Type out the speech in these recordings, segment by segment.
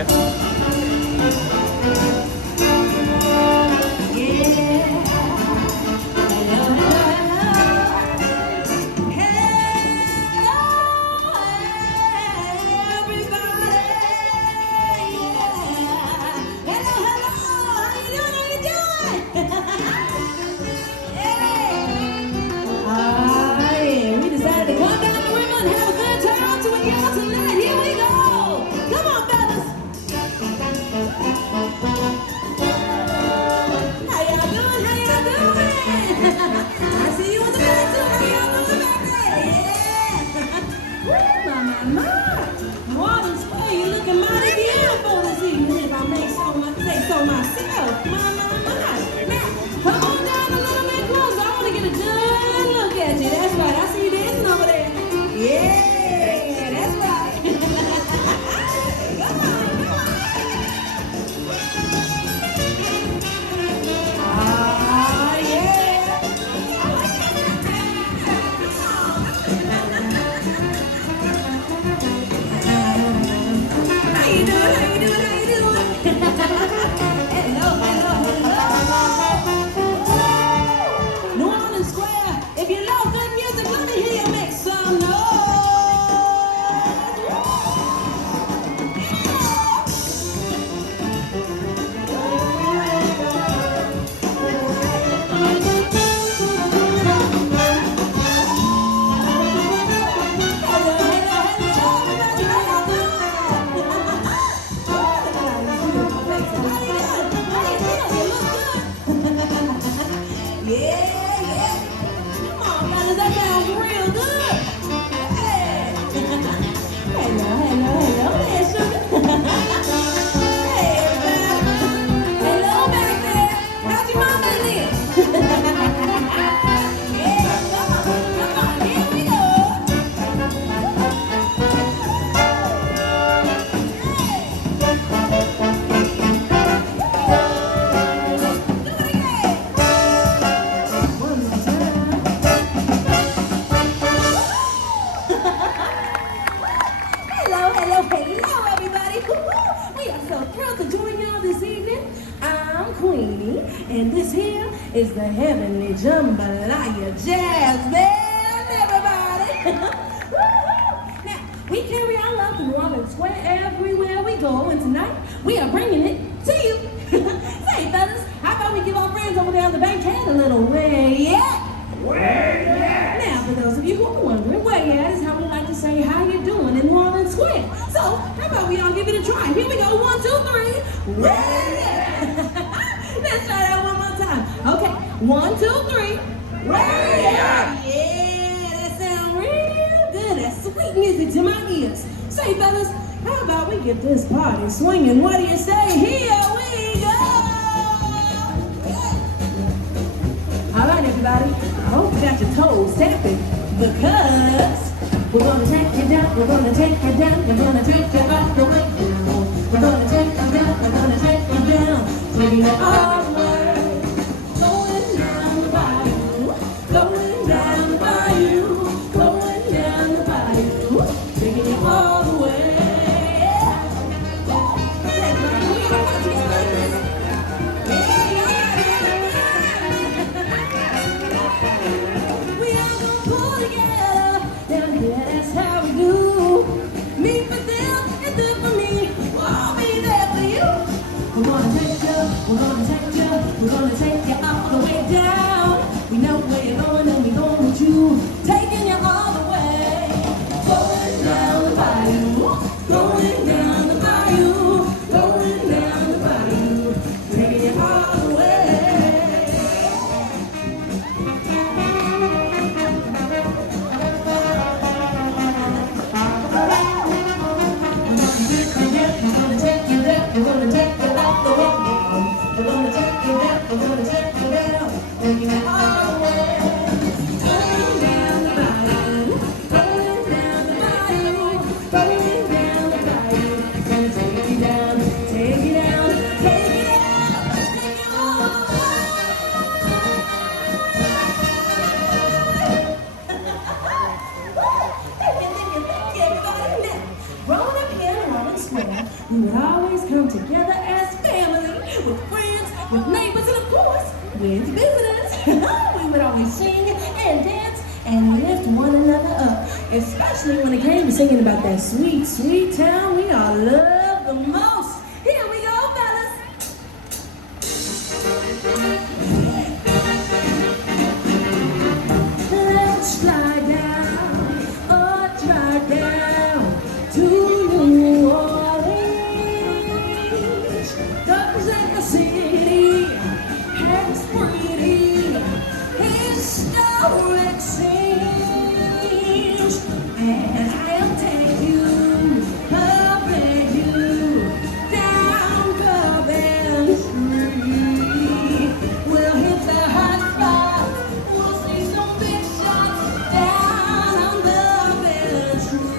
it. Hello, everybody. We are so thrilled to join y'all this evening. I'm Queenie, and this here is the heavenly Jambalaya Jazz Band, everybody. Now, we carry our love to New Orleans Square everywhere we go, and tonight we are bringing it to you. Say, fellas, how about we give our friends over there on the banquet a little where yet? Where yet? Now, for those of you who are wondering, where yet is how we like to say how you doing in New Orleans Square. So, how about we all give it a try? Here we go, 1, 2, 3. Where yet? Let's try that one more time. Okay, 1, 2, 3. Where yet? Yeah, that sounds real good. That's sweet music to my ears. Say, fellas, how about we get this party swinging? What do you say? Here we go! All right, everybody. I hope you got your toes tapping because we're gonna take you down, we're gonna take you down, we're gonna take you all the way down. We're gonna take you down, we're gonna take you down, taking you all the way. Going down the bayou, going down the bayou, going down the bayou, taking you all the way. That's how we do. Me for them and them for me. I'll be there for you. We're gonna take you, we're gonna take you, we're gonna take you all the way down. We know where you're going and we're going with you. Taking you all the way. Going down the bayou, going down the bayou, going down the bayou, taking you all the way. We're gonna take you all the way down. We're gonna take you down. We're gonna take you down. Taking you all the way. Going down the bayou. Going down the bayou. Going down the bayou. Gonna take you down. Take you down. Take you down. Take you all the way. Thank you, everybody. Now, growing up here in Orleans Square, we would always come together as family, with friends, with neighbors, and of course, with visitors. We would always sing and dance and lift one another up, especially when it came to singing about that sweet, sweet town we all love the most. Here we go, fellas. Let's fly down or drive down to New Orleans, 'cause that city has pretty historic scenes, and I'll take you, bring you down Bourbon Street. We'll hit the hot spots, we'll see some big shots down on Bourbon Street.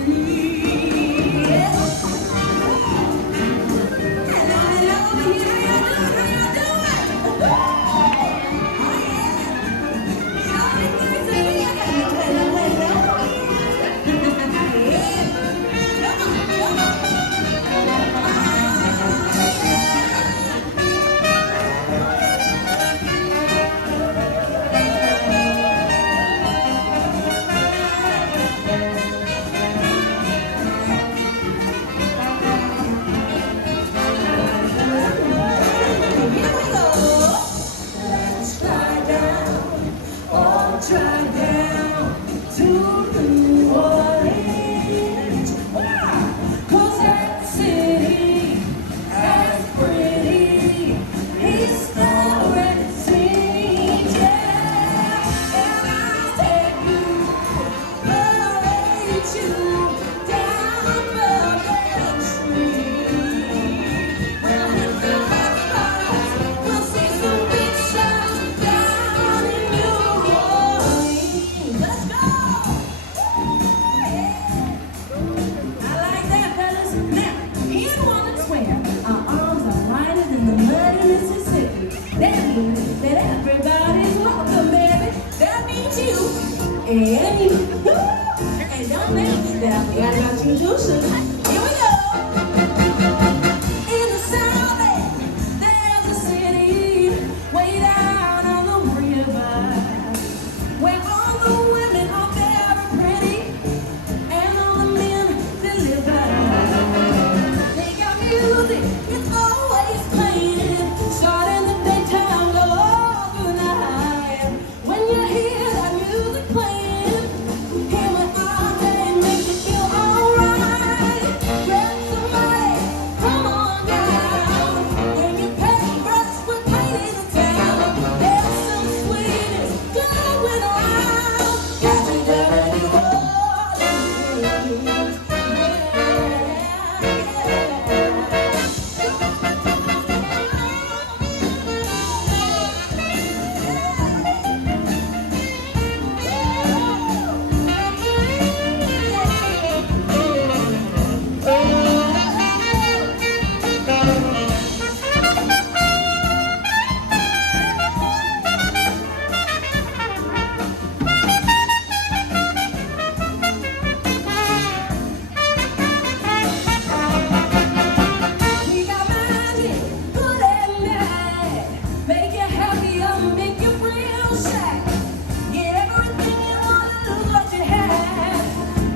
And on and over here, how you doing? Try down to New Orleans, 'cause that city has pretty historic scenes, yeah. And I'll take you, parade you down Bourbon Street. We'll hit the hot spots, we'll see some big shots down in New Orleans. Let's go! I like that, fellas. Now, in one swear, our arms are lighter than the muddy Mississippi. That means that everybody's welcome, baby. That means you and me. And don't think that we are not too soon. Here we go. In the South End, there's a city way down on the river, where all the women are very pretty and all the men deliver. They got music, it's always playing, starting the daytime, go all through the night. When you hear that music playing, hear my arms and make you feel alright. Grab somebody, come on down, bring your pet brush, we're painting the town. There's some sweetness going around. Got me down in New Orleans, we got magic, good at night. Make you happier, make you real sad. Get everything you want to lose what you had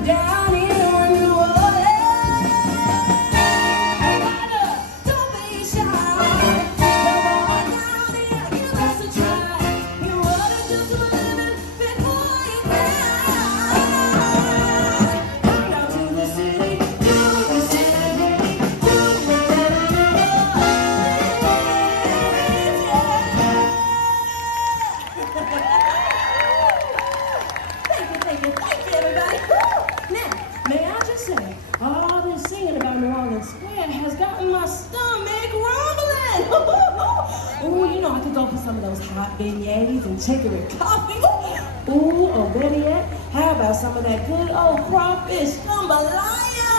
down here in New Orleans. Don't be shy. Come on down here, give us a try. You ought to do some living before you die. Come down to the city, to the city, to the Thank you, everybody. Now, may I just say, all this singing about New Orleans Square has gotten my stomach rumbling. Ooh, you know I could go for some of those hot beignets and chicory coffee. Ooh, or better yet, how about some of that good old crawfish jambalaya?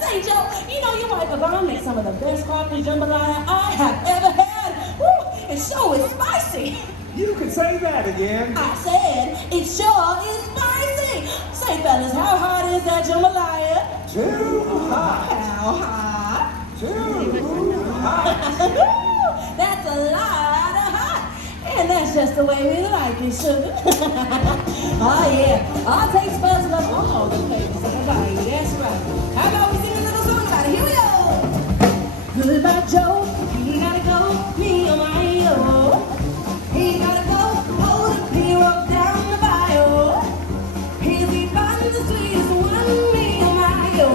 Say, Joe, you know your wife Yvonne makes some of the best crawfish jambalaya I have ever had. Ooh, it sure is spicy. You can say that again. I said, it sure is spicy. Say, fellas, how hot is that jambalaya? Too hot. How hot? Too That's a lot of hot. And that's just the way we like it, sugar. Oh yeah, I'll take spells of all the papers in the body. That's right. How about we sing a little song about it? Here we go. Goodbye, Joe. He gotta go. Me oh my oh. He gotta go. Hold a hero down the bio. He'll be finding the sweetest one. Me oh my oh.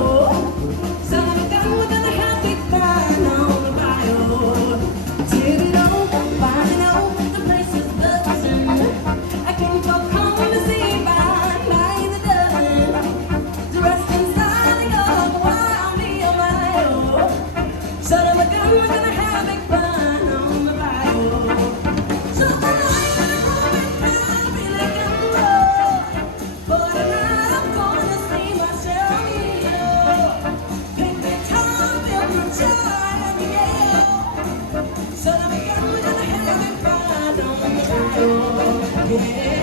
Son of a gun, we're gonna have big fun on the bio. Till you know, find you know, the place is buzzing. I can go home to see by the dozen. The rest inside the go wild, me oh my oh. Son of a gun, we're gonna have big fun on the bio. So I'm gonna go back down, be like I'm low. But tonight I'm gonna see myself, yeah. Pick the time, feel the time, yeah. Son of a gun, we're gonna have big fun on the bio, yeah.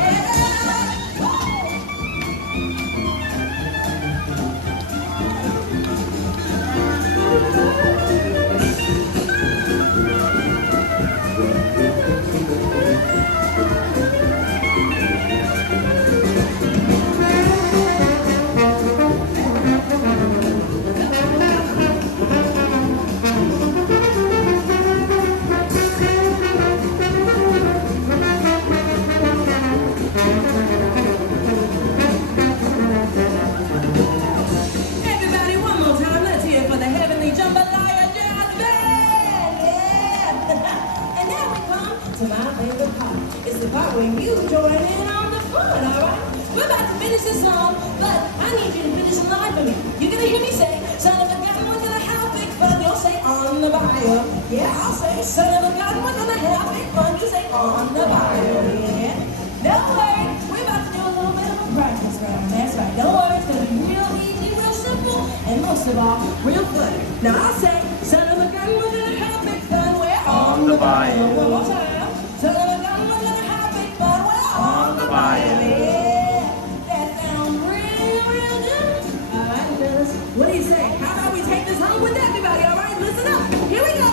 Everybody, one more time, let's hear it for the heavenly Jambalaya Jazz Band! Yeah! And now we come to my favorite part. It's the part where you join in on the fun, alright? We're about to finish this song, but I need you to finish the line for me. You're gonna hear me say, son of a gun, we're gonna have big fun. You'll say, on the bio. Yeah, I'll say, son of a gun, we're gonna have big fun. You say, on the bio. Yeah? Don't worry, we're about to do a little bit of a practice round. That's right, don't worry, it's gonna be real easy, real simple, and most of all, real fun. Now I'll say, son of a gun, we're gonna have big fun. We're on the bio. One more time. Son of a gun, we're gonna have big fun. We're on the bio. Yeah, that sounds real, real good. All right, fellas, what do you say? How about we take this home with everybody? All right, listen up. Here we go.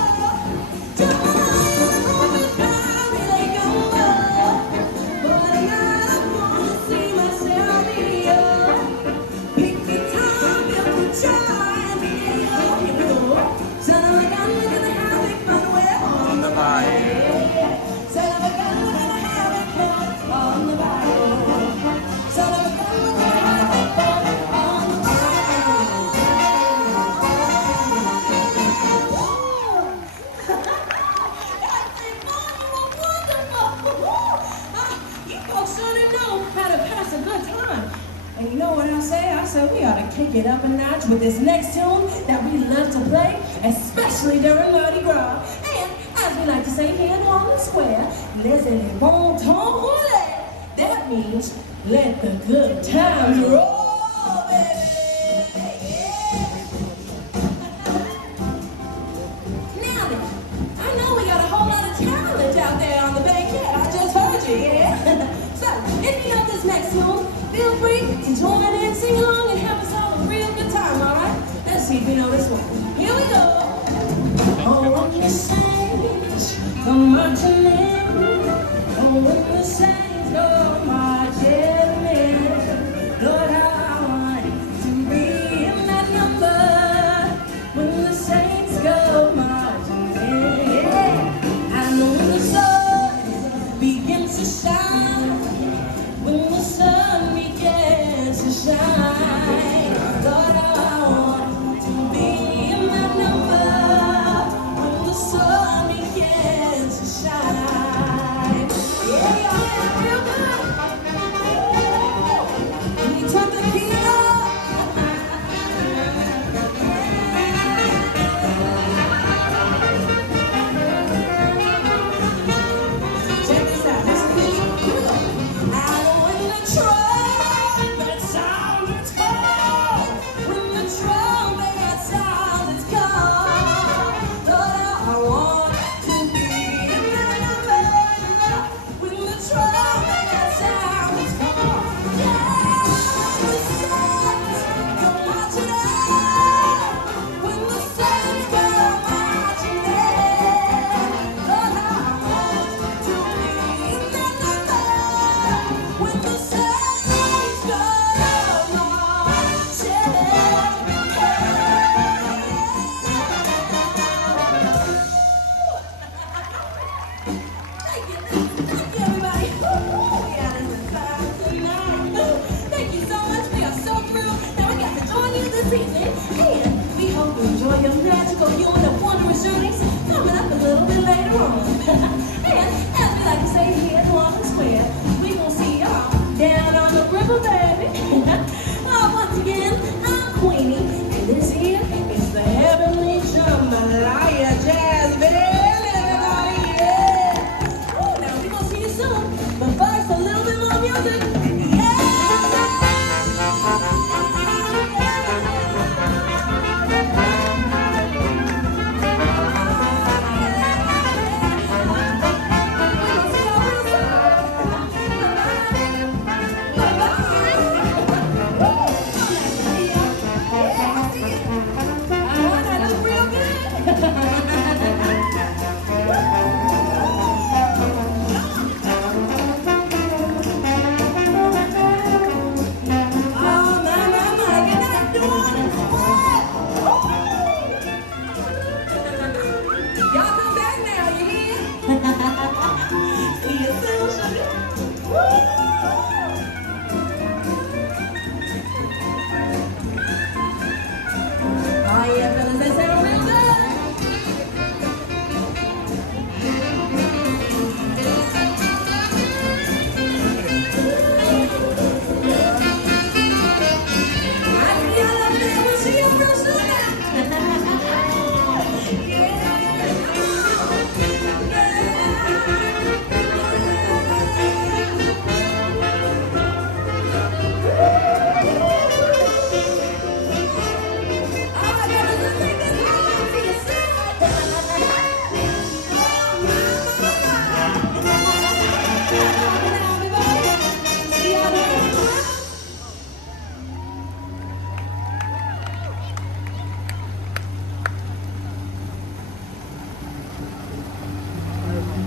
And you know what I say? I said we ought to kick it up a notch with this next tune that we love to play, especially during Mardi Gras. And as we like to say here in Walt Square, laissez les bons temps rouler. That means let the good times roll, baby. Now then, I know we got a whole lot of talent out there on the banquet. I just heard you, yeah? So, if you love this next tune, feel free to join in, sing along, and have us all a real good time, all right? Let's see if we know this one. Here we go. Oh, when the saints go marching in, oh, when the saints go marching in, Lord, I want to be in that number. When the saints go marching in, and when the sun begins to shine, when the sun begins to shine, Lord, I want to be in that number. When the sun begins to shine, yeah, yeah, yeah. this evening, and we hope you enjoy your